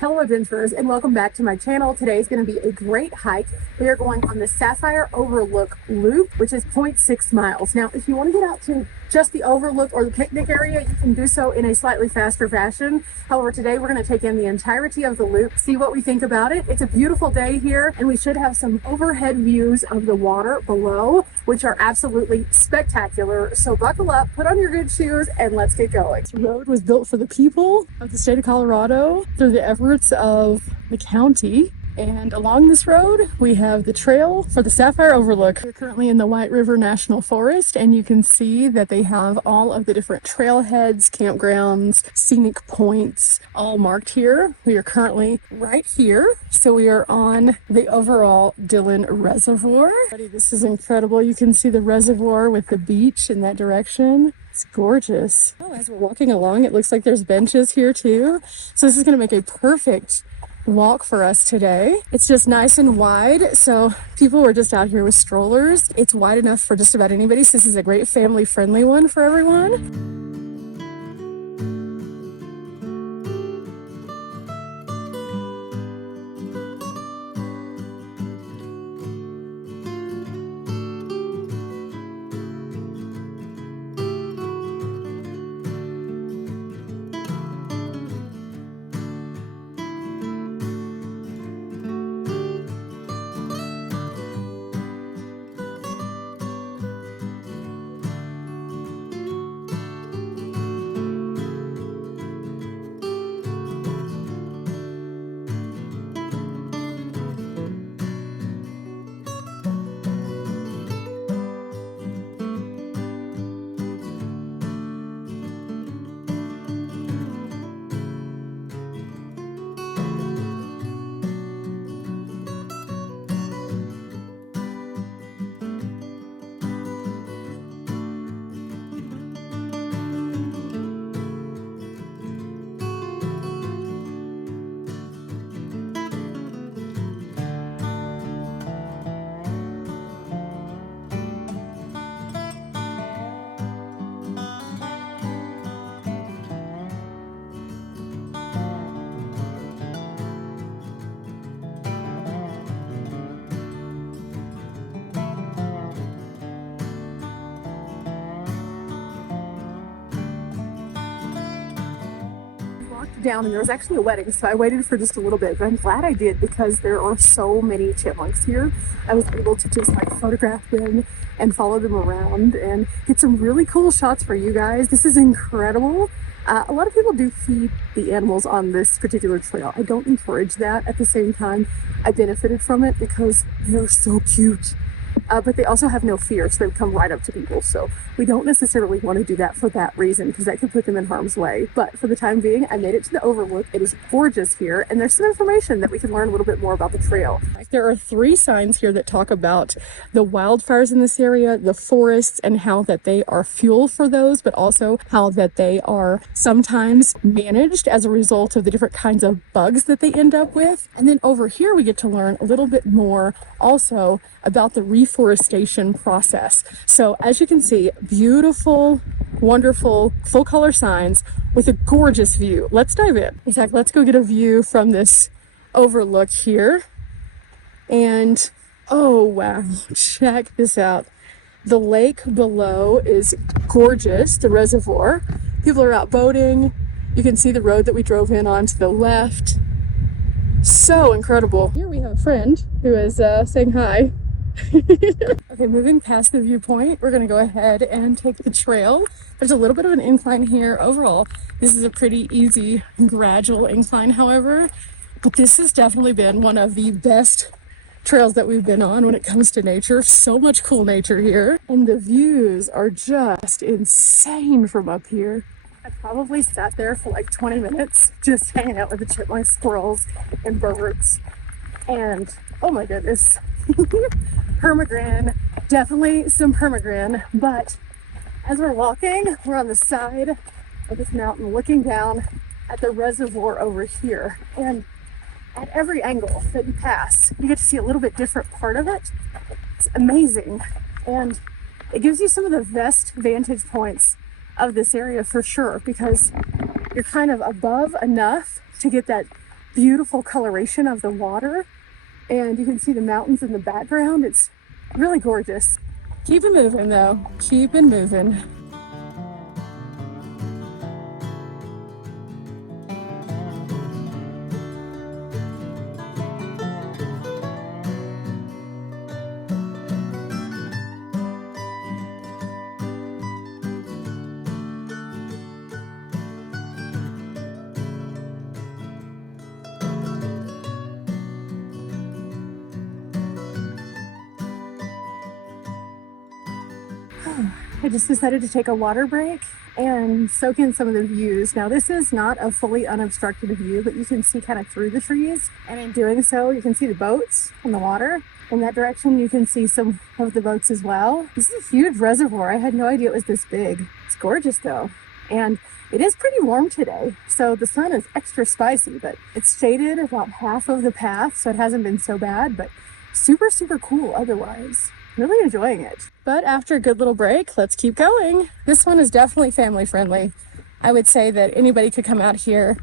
Hello adventurers, and welcome back to my channel. Today is going to be a great hike. We are going on the Sapphire Overlook Loop, which is 0.6 miles. Now, if you want to get out to just the overlook or the picnic area, you can do so in a slightly faster fashion. However, today we're going to take in the entirety of the loop, see what we think about it. It's a beautiful day here, and we should have some overhead views of the water below, which are absolutely spectacular. So buckle up, put on your good shoes, and let's get going. This road was built for the people of the state of Colorado through the efforts of the county. And along this road, we have the trail for the Sapphire Overlook. We're currently in the White River National Forest, and you can see that they have all of the different trailheads, campgrounds, scenic points, all marked here. We are currently right here. So we are on the overall Dillon Reservoir. This is incredible. You can see the reservoir with the beach in that direction. It's gorgeous. Oh, as we're walking along, it looks like there's benches here too. So this is going to make a perfect walk for us today. It's just nice and wide, so people were just out here with strollers. It's wide enough for just about anybody, so this is a great family-friendly one for everyone. Down, and there was actually a wedding, so I waited for just a little bit, but I'm glad I did because there are so many chipmunks here. I was able to just photograph them and follow them around and get some really cool shots for you guys. This is incredible. A lot of people do feed the animals on this particular trail. I don't encourage that. At the same time, I benefited from it because they're so cute. But they also have no fear, so they come right up to people. So we don't necessarily want to do that for that reason, because that could put them in harm's way. But for the time being, I made it to the overlook. It is gorgeous here, and there's some information that we can learn a little bit more about the trail. There are 3 signs here that talk about the wildfires in this area, the forests, and how that they are fuel for those, but also how that they are sometimes managed as a result of the different kinds of bugs that they end up with. And then over here, we get to learn a little bit more also about the reforestation process. So as you can see, beautiful, wonderful, full color signs with a gorgeous view. Let's dive in. In fact, let's go get a view from this overlook here. And oh wow, check this out. The lake below is gorgeous, the reservoir. People are out boating. You can see the road that we drove in on to the left. So incredible. Here we have a friend who is saying hi. Okay, moving past the viewpoint, we're going to go ahead and take the trail. There's a little bit of an incline here. Overall, this is a pretty easy, gradual incline, however, but this has definitely been one of the best trails that we've been on when it comes to nature. So much cool nature here, and the views are just insane from up here. I probably sat there for like 20 minutes just hanging out with the chipmunks, squirrels, and birds, and oh my goodness. Permagran, definitely some permagran, but as we're walking, we're on the side of this mountain looking down at the reservoir over here, and at every angle that you pass, you get to see a little bit different part of it. It's amazing, and it gives you some of the best vantage points of this area for sure, because you're kind of above enough to get that beautiful coloration of the water, and you can see the mountains in the background. It's really gorgeous. Keep it moving though, keep it moving. I just decided to take a water break and soak in some of the views. Now, this is not a fully unobstructed view, but you can see kind of through the trees. And in doing so, you can see the boats on the water. In that direction, you can see some of the boats as well. This is a huge reservoir. I had no idea it was this big. It's gorgeous though. And it is pretty warm today. So the sun is extra spicy, but it's shaded about half of the path. So it hasn't been so bad, but super, super cool otherwise. Really enjoying it. But after a good little break, let's keep going. This one is definitely family friendly. I would say that anybody could come out here.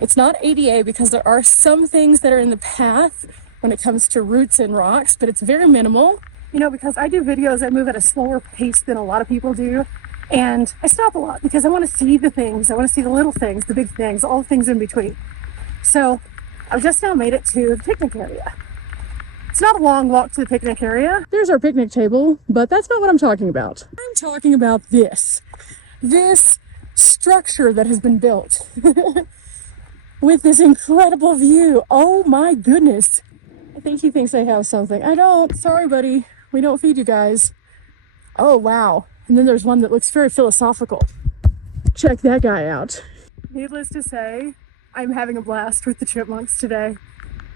It's not ADA because there are some things that are in the path when it comes to roots and rocks, but it's very minimal. You know, because I do videos, I move at a slower pace than a lot of people do. And I stop a lot because I want to see the things. I want to see the little things, the big things, all the things in between. So I've just now made it to the picnic area. It's not a long walk to the picnic area. There's our picnic table, but that's not what I'm talking about. I'm talking about this structure that has been built with this incredible view. Oh my goodness. I think he thinks I have something. I don't. Sorry, buddy. We don't feed you guys. Oh, wow. And then there's one that looks very philosophical. Check that guy out. Needless to say, I'm having a blast with the chipmunks today.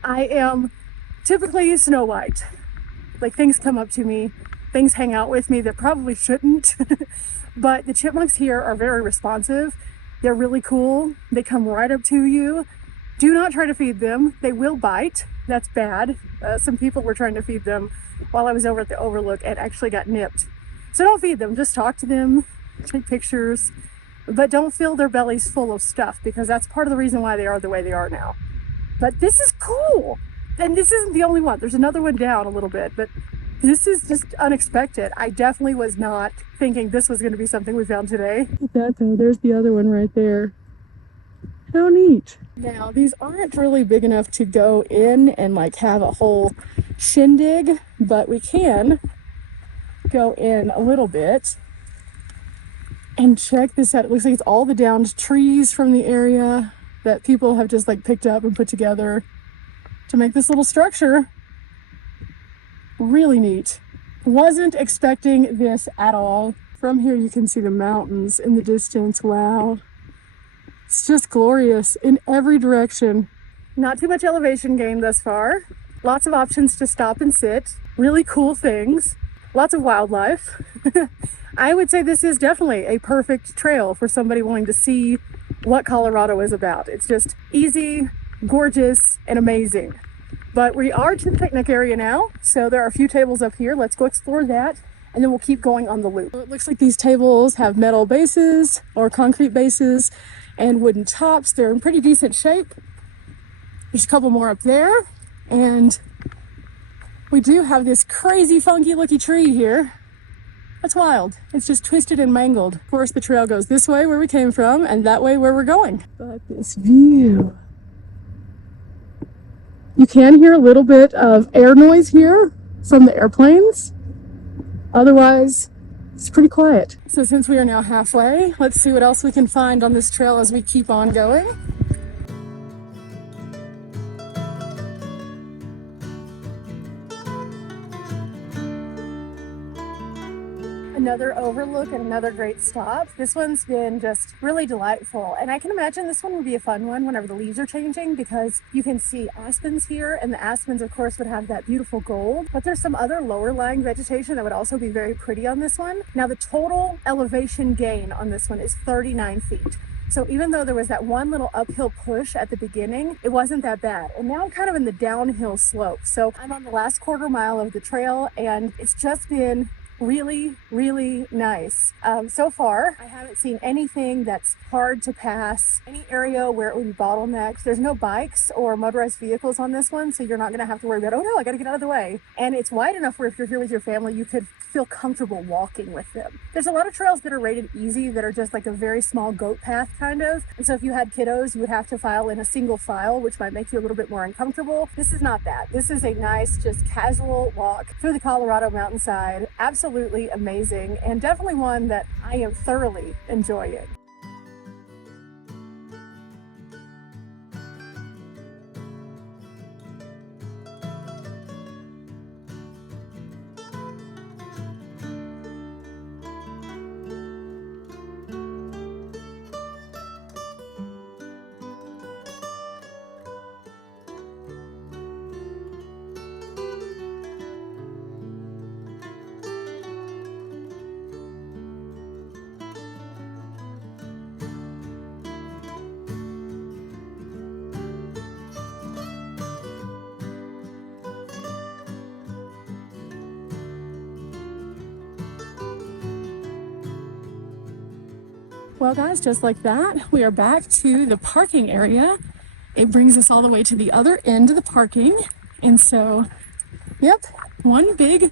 I am typically Snow White. Like, things come up to me, things hang out with me that probably shouldn't. But the chipmunks here are very responsive. They're really cool. They come right up to you. Do not try to feed them. They will bite. That's bad. Some people were trying to feed them while I was over at the Overlook and actually got nipped. So don't feed them. Just talk to them, take pictures, but don't fill their bellies full of stuff because that's part of the reason why they are the way they are now. But this is cool. And this isn't the only one. There's another one down a little bit, but this is just unexpected. I definitely was not thinking this was going to be something we found today. Look at that though. There's the other one right there. How neat. Now, these aren't really big enough to go in and like have a whole shindig, but we can go in a little bit and check this out. It looks like it's all the downed trees from the area that people have just like picked up and put together to make this little structure. Really neat. Wasn't expecting this at all. From here you can see the mountains in the distance. Wow. It's just glorious in every direction. Not too much elevation gain thus far. Lots of options to stop and sit. Really cool things. Lots of wildlife. I would say this is definitely a perfect trail for somebody wanting to see what Colorado is about. It's just easy, gorgeous, and amazing. But we are to the picnic area now, so there are a few tables up here. Let's go explore that, and then we'll keep going on the loop. So it looks like these tables have metal bases or concrete bases and wooden tops. They're in pretty decent shape. There's a couple more up there, and we do have this crazy funky looking tree here. That's wild. It's just twisted and mangled. Of course, the trail goes this way where we came from and that way where we're going. But this view. You can hear a little bit of air noise here from the airplanes. Otherwise, it's pretty quiet. So since we are now halfway, let's see what else we can find on this trail as we keep on going. Another overlook and another great stop. This one's been just really delightful, and I can imagine this one would be a fun one whenever the leaves are changing because you can see aspens here, and the aspens of course would have that beautiful gold, but there's some other lower lying vegetation that would also be very pretty on this one. Now the total elevation gain on this one is 39 feet. So even though there was that one little uphill push at the beginning, it wasn't that bad. And now I'm kind of in the downhill slope. So I'm on the last quarter mile of the trail, and it's just been really, really nice. So far, I haven't seen anything that's hard to pass, any area where it would be bottlenecked. There's no bikes or motorized vehicles on this one, so you're not going to have to worry about, oh no, I got to get out of the way. And it's wide enough where if you're here with your family, you could feel comfortable walking with them. There's a lot of trails that are rated easy that are just like a very small goat path kind of. And so if you had kiddos, you would have to file in a single file, which might make you a little bit more uncomfortable. This is not that. This is a nice, just casual walk through the Colorado mountainside. Absolutely amazing, and definitely one that I am thoroughly enjoying. Well guys, just like that, we are back to the parking area. It brings us all the way to the other end of the parking. And so, yep, one big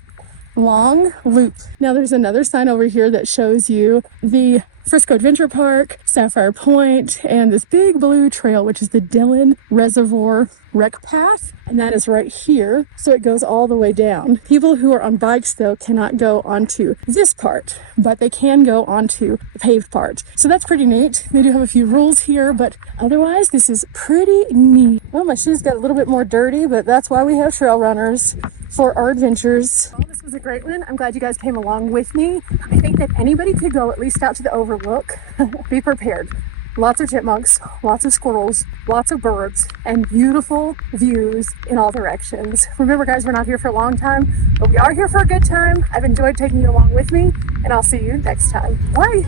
long loop. Now there's another sign over here that shows you the Frisco Adventure Park, Sapphire Point, and this big blue trail, which is the Dillon Reservoir Rec Path. And that is right here. So it goes all the way down. People who are on bikes, though, cannot go onto this part, but they can go onto the paved part. So that's pretty neat. They do have a few rules here, but otherwise, this is pretty neat. Well, my shoes got a little bit more dirty, but that's why we have trail runners for our adventures. Well, this was a great one. I'm glad you guys came along with me. I think that anybody could go at least out to the Overlook. Be prepared. Lots of chipmunks, lots of squirrels, lots of birds, and beautiful views in all directions. Remember guys, we're not here for a long time, but we are here for a good time. I've enjoyed taking you along with me, and I'll see you next time. Bye!